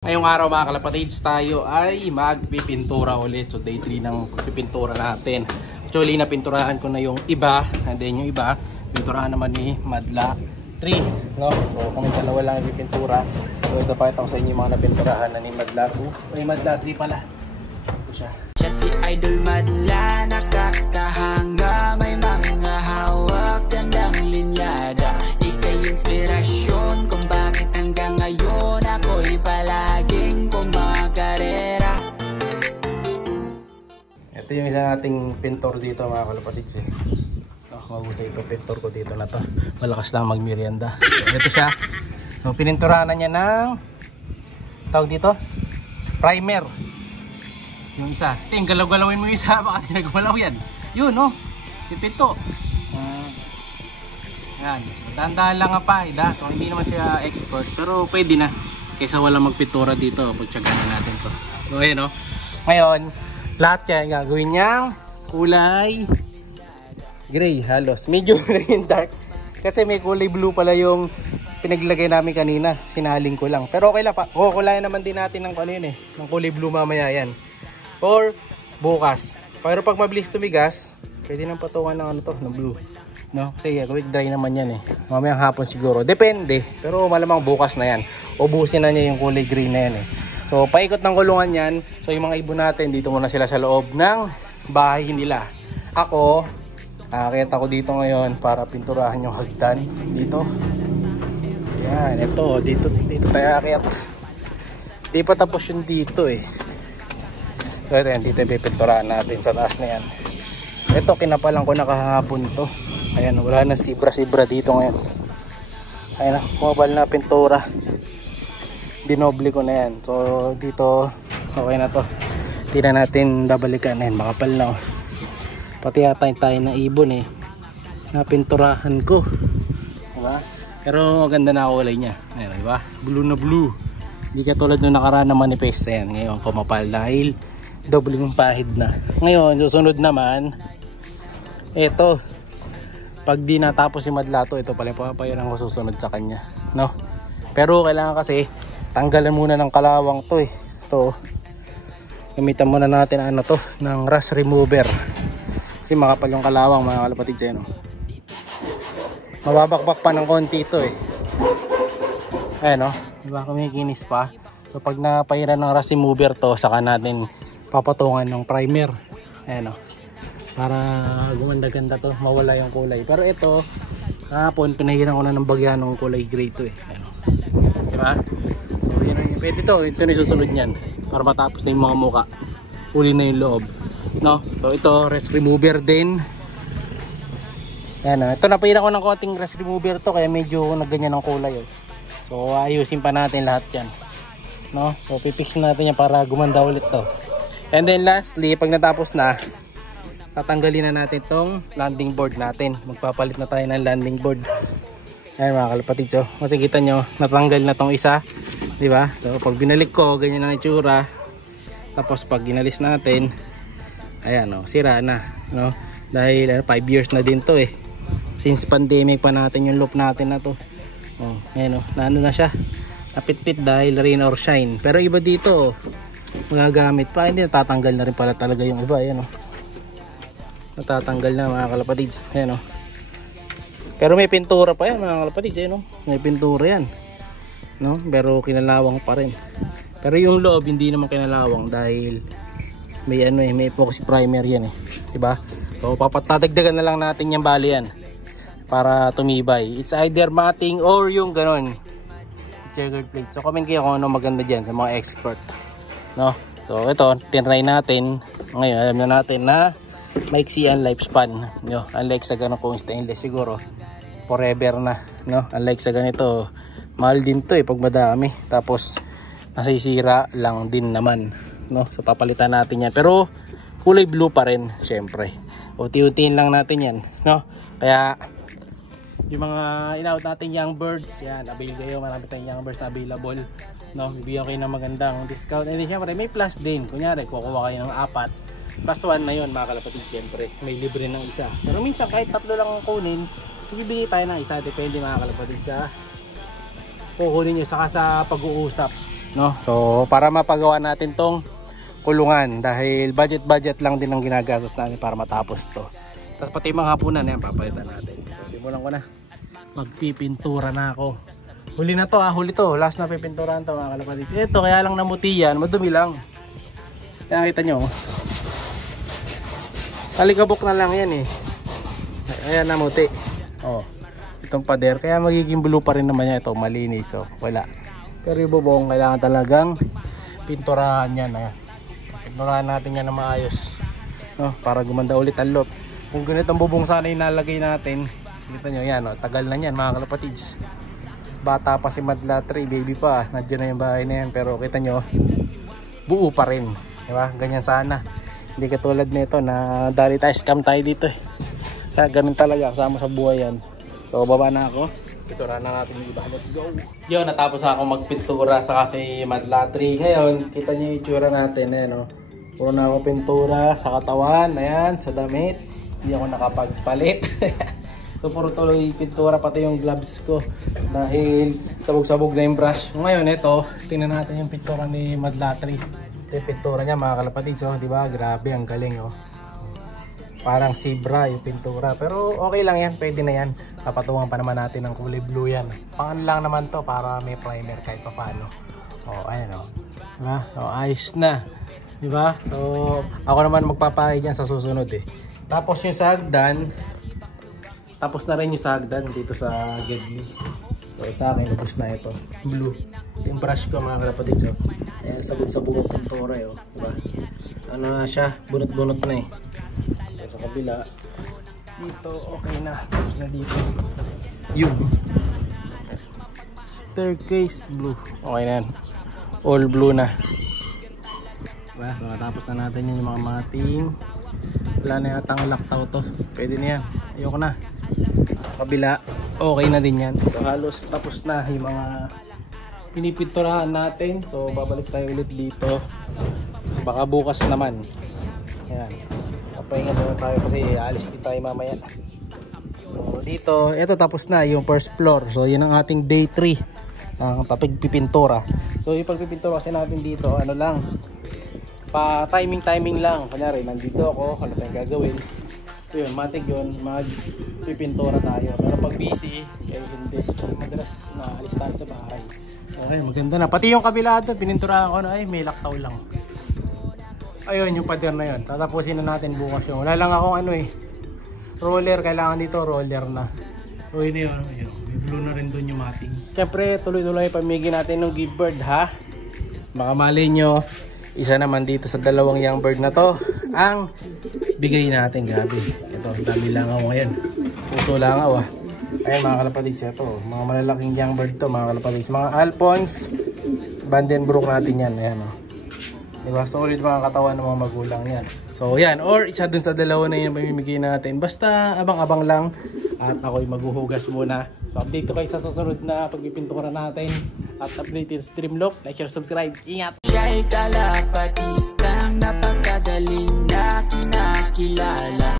Ngayong araw mga kalapatids, tayo ay magpipintura ulit. So day 3 ng pipintura natin. Actually napinturahan ko na yung iba, and then yung iba pinturahan naman ni Madla 3, no? So kami dalawa lang ang pipintura. So ito pakita ko sa inyo yung mga napinturahan na ni Madla 2. Ay Madla 3 pala. Ito siya. Siya si Idol Madla, nakakahanga, may mga hawak, gandang linyada. Ika'y inspirasyon kung bakit hanggang ngayon ako'y palaging kumakarera. Ito yung isa nating pintor dito mga kalapatids eh. Mabusay ito pintor ko dito na to. Malakas lang magmerienda. So, ito siya. So, pininturahan na niya ng tawag dito primer. Yung isa. Ting, galaw-galawin mo yung isa. Baka tinagwalaw yan. Yun, no? Yung pinto. Yan. Tandaan lang nga pa. So, hindi naman siya expert. Pero pwede na. Kaysa walang magpintura dito. Pagtsagan na natin to. So, ayun, no? Ngayon, lahat yan gagawin niyang kulay gray halos. Medyo rin dark. Kasi may kulay blue pala yung pinaglagay namin kanina. Sinaling ko lang. Pero okay lang pa. Kukulayan naman din natin ng ano yun eh. Ng kulay blue mamaya yan. Or bukas. Pero pag mabilis tumigas, pwede nang patungan ng ano to, ng blue. No? Kasi quick dry naman yan eh. Mamayang hapon siguro. Depende. Pero malamang bukas na yan. Ubusin na niya yung kulay green na yan eh. So paikot ng kulungan yan. So yung mga ibon natin, dito muna sila sa loob ng bahay nila. Ako, aakyat ako dito ngayon para pinturahan yung hagdan. Dito. Yan, ito. Dito tayo aakyat. Di pa tapos yung dito eh. So ito yan, dito yung pipinturahan natin sa taas na yan. Ito, kinapalan ko na kahapon ito. Ayan, wala na sibra-sibra dito ngayon. Ayan na, kumapal na pintura. Dinoble ko na yan. So dito, okay na to. Hindi na natin babalikan. Ayan, makapal na oh. Pati yata tayo na ibon eh. Napinturahan ko. Diba? Pero maganda na kulay niya. Ayan, diba? Blue na blue. Hindi katulad nung nakaraan na manifest yan. Ngayon kumapal dahil doubling pahid na. Ngayon, susunod naman, ito. Pag di natapos si Madla to, ito pala pa yun ang susunod sa kanya. No? Pero kailangan kasi tanggalan muna ng kalawang to eh. Ito. Gamitan muna natin ano to, ng rust remover. Kasi makapal yung kalawang mga kalapatid dyan. No? Mababakbak pa ng konti ito eh. Ayan o. Diba kumikinis pa. So pag napahiran ng rust remover to, saka natin papatungan ng primer. Ayan o. Para gumanda-ganda to, mawala yung kulay. Pero ito, kahapon pinahiran ko na ng bagyan ng kulay gray to eh. Ayan o. Diba? So yun yung pwede to. Ito na yung susunod nyan. Para matapos na yung mga muka. Uli na yung loob. No? So ito, rust remover din. Ayan o. Ito napahiran ko ng konting rust remover to, kaya medyo nagganyan ng kulay o. So ayusin pa natin lahat yan. No? So pipix natin yan para gumanda ulit to. And then lastly, pag natapos na, tatanggalin na natin tong landing board natin. Magpapalit na tayo ng landing board. Ayan mga kalapatid. So makikita nyo, natanggal na tong isa. Diba? So pag binalik ko, ganyan ang itsura. Tapos pag ginalis natin, ayan o, sira na. No? Dahil 5 years na din to eh. Since pandemic pa natin yung loop natin na to. Oh, ayan o, naano na siya. Napit-pit dahil rain or shine. Pero iba dito, magagamit pa. Hindi, natatanggal na rin pala talaga yung iba. Ayan o. Natatanggal na mga kalapatids. Ayan o. Pero may pintura pa yan mga kalapatids. Ayan o. May pintura yan. No? Pero kinalawang pa rin. Pero yung loob hindi naman kinalawang dahil may ano eh, may epoxy primer yan eh. Diba? So papatadagdagan na lang natin yung bali yan para tumibay. It's either matting or yung ganon checkered plate. So comment kayo kung ano maganda dyan sa mga expert. No? So ito, tinry natin. Ngayon alam na natin na maiksi ang lifespan. No? Unlike sa ganon kung stainless siguro forever na. No? Unlike sa ganito, mahal din to eh pag madami. Tapos nasisira lang din naman. No? So papalitan natin yan. Pero kulay blue pa rin syempre. Unti-untiin lang natin yan. No? Kaya yung mga in-out natin young birds, yan, avail kayo, marami tayong young birds na available, no? Bibigyan kayo ng magandang discount, and then syempre may plus din, kunyari kukuha kayo ng 4 plus 1 na yun mga kalapatid, syempre may libre ng isa, pero minsan kahit 3 lang ang kunin, bibigay tayo ng isa, depende mga kalapatid sa kukunin nyo, saka sa pag-uusap no? So para mapagawa natin tong kulungan dahil budget lang din ang ginagastos natin para matapos to. Tapos pati mga hapunan yan papalitan natin. So, simulan ko na. Magpipintura na ako. Huli na to huli to. Last na pipinturahan to mga kalapatids. Ito kaya lang namuti yan, madumi lang. Kaya kita nyo. Talikabok na lang yan eh. Ayan namuti. Oh, itong pader. Kaya magiging blue pa rin naman yan ito. Malinis. So wala. Pero yung bubong kailangan talagang pinturahan yan. Ayan. Pinturahan natin yan na maayos. No, para gumanda ulit ang look. Kung ganitong bubong sana inalagay natin. Kita nyo yan. Oh, tagal na yan mga kalapatids. Bata pa si Madla 3. Baby pa. Nandiyan na yung bahay na yan. Pero kita nyo. Buo pa rin. Diba? Ganyan sana. Hindi katulad nito na dali tayo scam tayo dito eh. Kaya ganun talaga kasama sa buhay yan. So baba na ako. Pintura na natin yung iba. Let's go. Yo, natapos ako magpintura sa kasi Madla 3. Ngayon, kita nyo yung itsura natin. Ayan, oh. Puro na ako pintura sa katawan. Ayan, sa damit. Hindi ako nakapagpalit. So puro tuloy pintura pati yung gloves ko. Dahil sabog-sabog na yung brush. Ngayon, ito. Tingnan natin yung pintura ni Madla 3. Yung pintura niya mga kalapatids, oh, di ba? Grabe, ang galing, oh. Parang zebra yung pintura. Pero okay lang yan, pwede na yan. Papatungan pa naman natin ng kulay blue yan. Pangan lang naman to para may primer kahit pa paano. Oh, ayan, oh. Diba? Oh, ayos na. Diba? So, ako naman magpapahay dyan sa susunod eh. Tapos yung sa hagdan, tapos na rin yung sa hagdan dito sa Gedli. So, sa akin, tapos na ito. Blue. Yung brush ko mga kalapatids, oh. Ayan, sabog-sabog ang pintura, oh. Diba? Ano na siya? Bunot-bunot na eh. So, sa kabila, dito, okay na. Tapos na dito. Yung staircase blue. Okay na yan. All blue na. Diba? So, tapos na natin yung mga mating. Wala na yatang laktaw to. Pwede na yan. Ayoko na. Kabila, okay na din yan. So, halos tapos na yung mga pinipinturahan natin. So, babalik tayo ulit dito. Baka bukas naman. Ayan. Papahinga muna tayo kasi alis din tayo mamaya. So, dito, ito tapos na yung first floor. So, yun ang ating day 3 ang pagpipintura. So, yung pagpipintura kasi natin dito, ano lang, pa timing lang. Kunyari, nandito ako, ano tayong gagawin. So, yun, matik yun, magpipintura tayo. Pero pag busy, eh, hindi. Kasi madalas naalis tayo sa bahay. Okay, maganda na. Pati yung kabila doon, pininturahan ko na, ay, may laktaw lang. Ayun, yung pader na yun. Tatapusin na natin bukas yun. Wala lang akong ano eh. Roller, kailangan dito, roller na. So, yun yun. Ayun. May blue na rin doon yung mating. Siyempre, tuloy-tuloy pamigin natin ng give bird, ha? Baka mali nyo, isa naman dito sa dalawang young bird na to, ang bigay natin. Grabe. Ito, dami lang ako ngayon. Puso lang ako, ah. Ayun mga kalapatids, ito. Mga malalaking young bird to, mga kalapatids. Mga Alphonse, Vandenbroek natin yan. Ayan, oh. Diba? Solid mga katawan ng mga magulang yan. So yan, or isa dun sa dalawa na yun ang pamimigay natin. Basta abang-abang lang. At ako'y maghuhugas muna. So update ko kayo sa susunod na pagpipintura natin. At update yung stream loop. Like, share, subscribe. Ingat! Siya'y kalapatistang napakagaling na kinakilala.